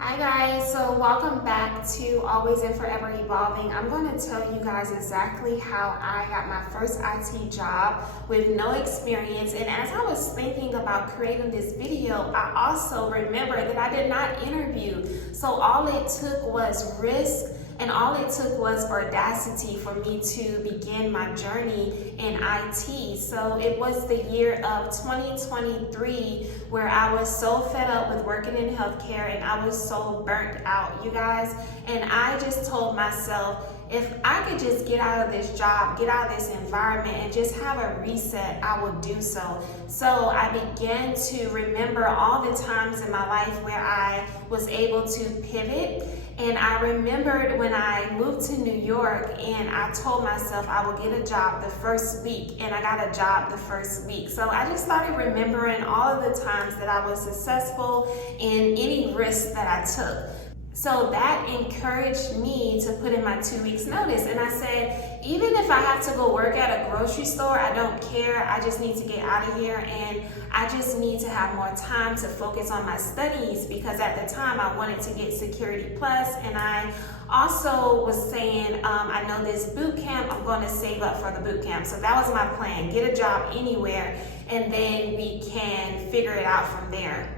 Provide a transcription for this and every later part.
Hi guys, so welcome back to Always and Forever Evolving. I'm going to tell you guys exactly how I got my first IT job with no experience. And as I was thinking about creating this video, I also remembered that I did not interview. So all it took was risk and all it took was audacity for me to begin my journey in IT. So it was the year of 2023 where I was so fed up with working in healthcare and I was so burnt out, you guys. And I just told myself, if I could just get out of this job, get out of this environment, and just have a reset, I would do so. So I began to remember all the times in my life where I was able to pivot. And I remembered when I moved to New York and I told myself I would get a job the first week, and I got a job the first week. So I just started remembering all of the times that I was successful in any risk that I took. So that encouraged me to put in my 2 weeks notice. And I said, even if I have to go work at a grocery store, I don't care. I just need to get out of here, and I just need to have more time to focus on my studies, because at the time I wanted to get Security Plus, and I also was saying, I know this boot camp, I'm going to save up for the boot camp. So that was my plan, get a job anywhere, and then we can figure it out from there.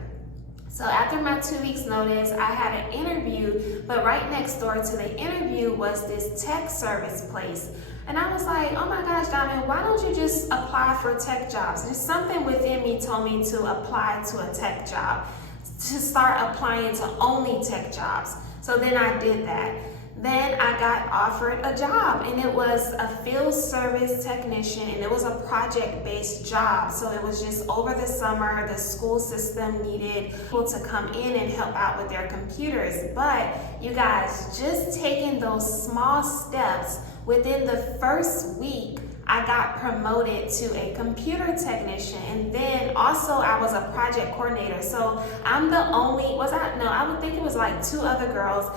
So after my 2 weeks notice, I had an interview, but right next door to the interview was this tech service place. And I was like, oh my gosh, Diamond, why don't you just apply for tech jobs? There's something within me told me to apply to a tech job, to start applying to only tech jobs. So then I did that. Then I got offered a job, and it was a field service technician, and it was a project-based job. So it was just over the summer, the school system needed people to come in and help out with their computers. But you guys, just taking those small steps, within the first week, I got promoted to a computer technician, and then also I was a project coordinator. So I'm the only, I would think it was like 2 other girls.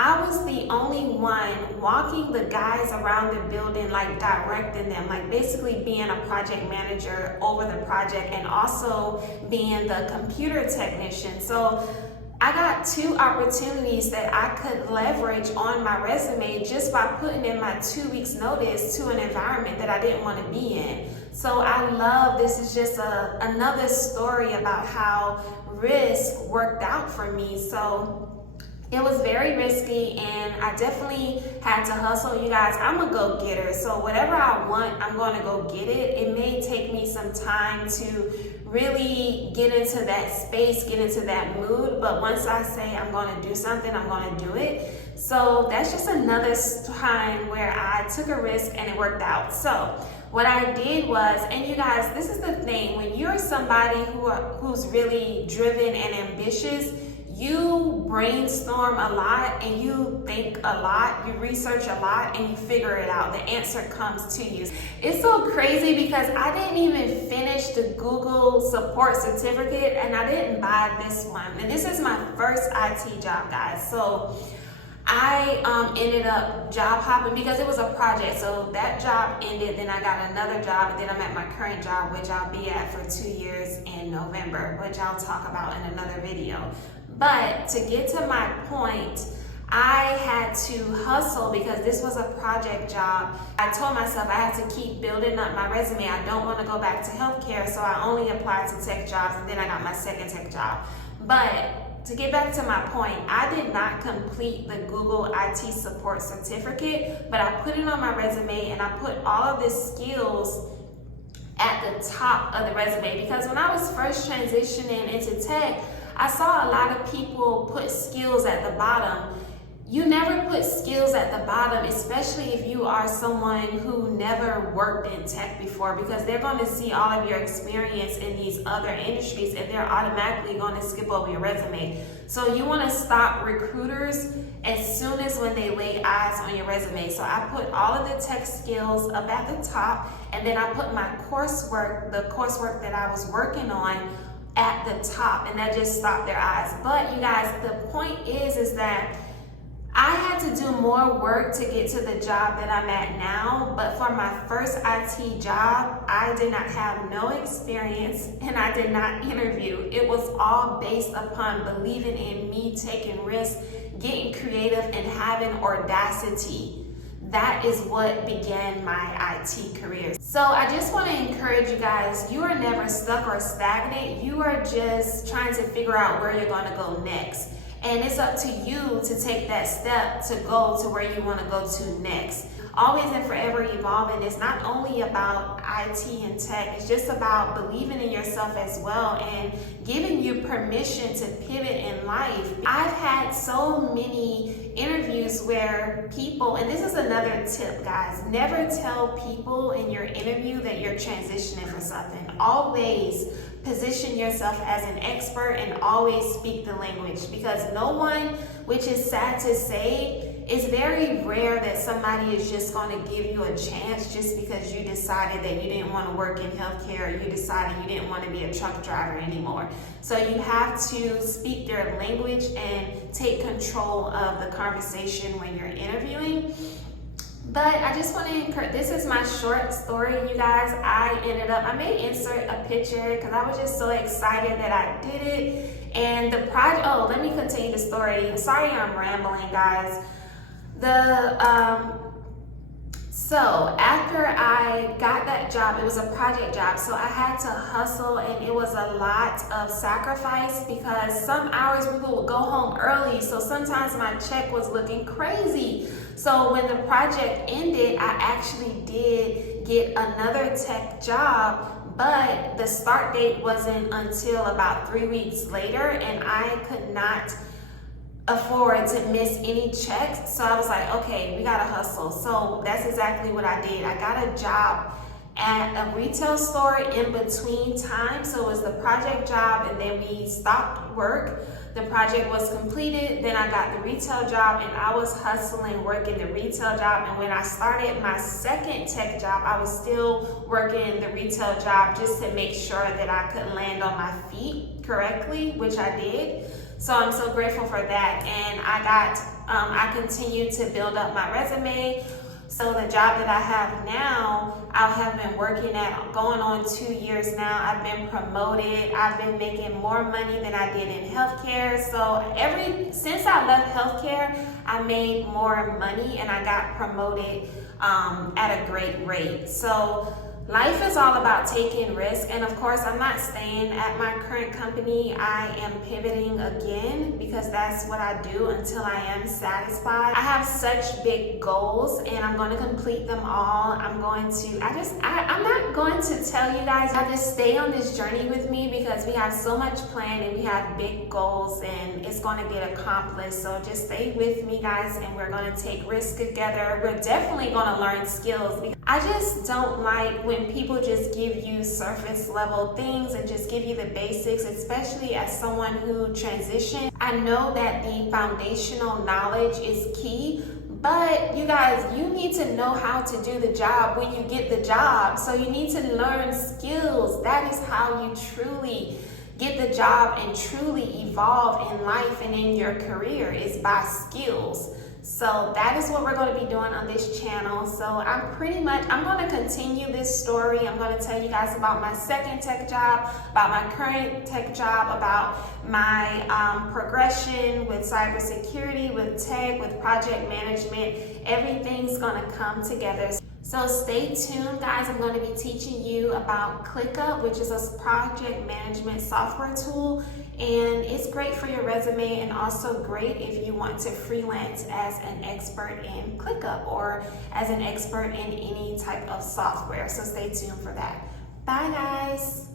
I was the only one walking the guys around the building, like directing them, like basically being a project manager over the project and also being the computer technician. So I got 2 opportunities that I could leverage on my resume just by putting in my 2 weeks notice to an environment that I didn't want to be in. So I love, this is just another story about how risk worked out for me. So it was very risky, and I definitely had to hustle. You guys, I'm a go-getter, so whatever I want, I'm going to go get it. It may take me some time to really get into that space, get into that mood, but once I say I'm going to do something, I'm going to do it. So that's just another time where I took a risk and it worked out. So what I did was, and you guys, this is the thing, when you're somebody who's really driven and ambitious, you brainstorm a lot and you think a lot, you research a lot, and you figure it out. The answer comes to you. It's so crazy because I didn't even finish the Google support certificate, and I didn't buy this one. And this is my first IT job, guys. So I ended up job hopping because it was a project. So that job ended, then I got another job, and then I'm at my current job, which I'll be at for 2 years in November, which I'll talk about in another video. But to get to my point, I had to hustle because this was a project job. I told myself I had to keep building up my resume. I don't want to go back to healthcare, so I only applied to tech jobs, and then I got my second tech job. But to get back to my point, I did not complete the Google IT support certificate, but I put it on my resume, and I put all of the skills at the top of the resume, because when I was first transitioning into tech, I saw a lot of people put skills at the bottom. You never put skills at the bottom, especially if you are someone who never worked in tech before, because they're going to see all of your experience in these other industries and they're automatically going to skip over your resume. So you want to stop recruiters as soon as when they lay eyes on your resume. So I put all of the tech skills up at the top, and then I put my coursework, the coursework that I was working on, at the top, and that just stopped their eyes. But you guys, the point is that I had had to do more work to get to the job that I'm at now, but for my first IT job, I did not have no experience and I did not interview. It was all based upon believing in me, taking risks, getting creative, and having audacity. That is what began my IT career. So I just want to encourage you guys, you are never stuck or stagnant. You are just trying to figure out where you're going to go next. And it's up to you to take that step to go to where you want to go to next. Always and forever evolving is not only about IT and tech, it's just about believing in yourself as well and giving you permission to pivot in life. I've had so many interviews where people, and this is another tip, guys, never tell people in your interview that you're transitioning for something. Always position yourself as an expert and always speak the language, because no one, which is sad to say, it's very rare that somebody is just going to give you a chance just because you decided that you didn't want to work in healthcare, or you decided you didn't want to be a truck driver anymore. So you have to speak their language and take control of the conversation when you're interviewing. But I just want to encourage, this is my short story, you guys. I may insert a picture because I was just so excited that I did it. And the project, let me continue the story. Sorry I'm rambling, guys. So after I got that job, it was a project job, so I had to hustle, and it was a lot of sacrifice because some hours people would go home early, so sometimes my check was looking crazy. So when the project ended, I actually did get another tech job, but the start date wasn't until about 3 weeks later, and I could not afford to miss any checks. So I was like, okay, we gotta hustle. So that's exactly what I did. I got a job at a retail store in between time. So it was the project job, and then we stopped work. The project was completed, then I got the retail job, and I was hustling, working the retail job. And when I started my second tech job, I was still working the retail job just to make sure that I could land on my feet correctly, which I did. So I'm so grateful for that. And I continued to build up my resume. So the job that I have now, I have been working at going on 2 years now. I've been promoted. I've been making more money than I did in healthcare. So since I left healthcare, I made more money and I got promoted at a great rate. So life is all about taking risks, and of course I'm not staying at my current company. I am pivoting again because that's what I do until I am satisfied. I have such big goals and I'm going to complete them all. I'm not going to tell you guys. I just stay on this journey with me because we have so much planned and we have big goals and it's going to get accomplished. So just stay with me, guys, and we're going to take risks together. We're definitely going to learn skills. I just don't like when people just give you surface level things and just give you the basics, especially as someone who transitioned. I know that the foundational knowledge is key, but you guys, you need to know how to do the job when you get the job. So you need to learn skills. That is how you truly get the job and truly evolve in life and in your career, is by skills. So that is what we're going to be doing on this channel. So I'm going to continue this story. I'm going to tell you guys about my second tech job, about my current tech job, about my progression with cybersecurity, with tech, with project management. Everything's going to come together. So stay tuned, guys. I'm going to be teaching you about ClickUp, which is a project management software tool. And it's great for your resume and also great if you want to freelance as an expert in ClickUp or as an expert in any type of software. So stay tuned for that. Bye, guys.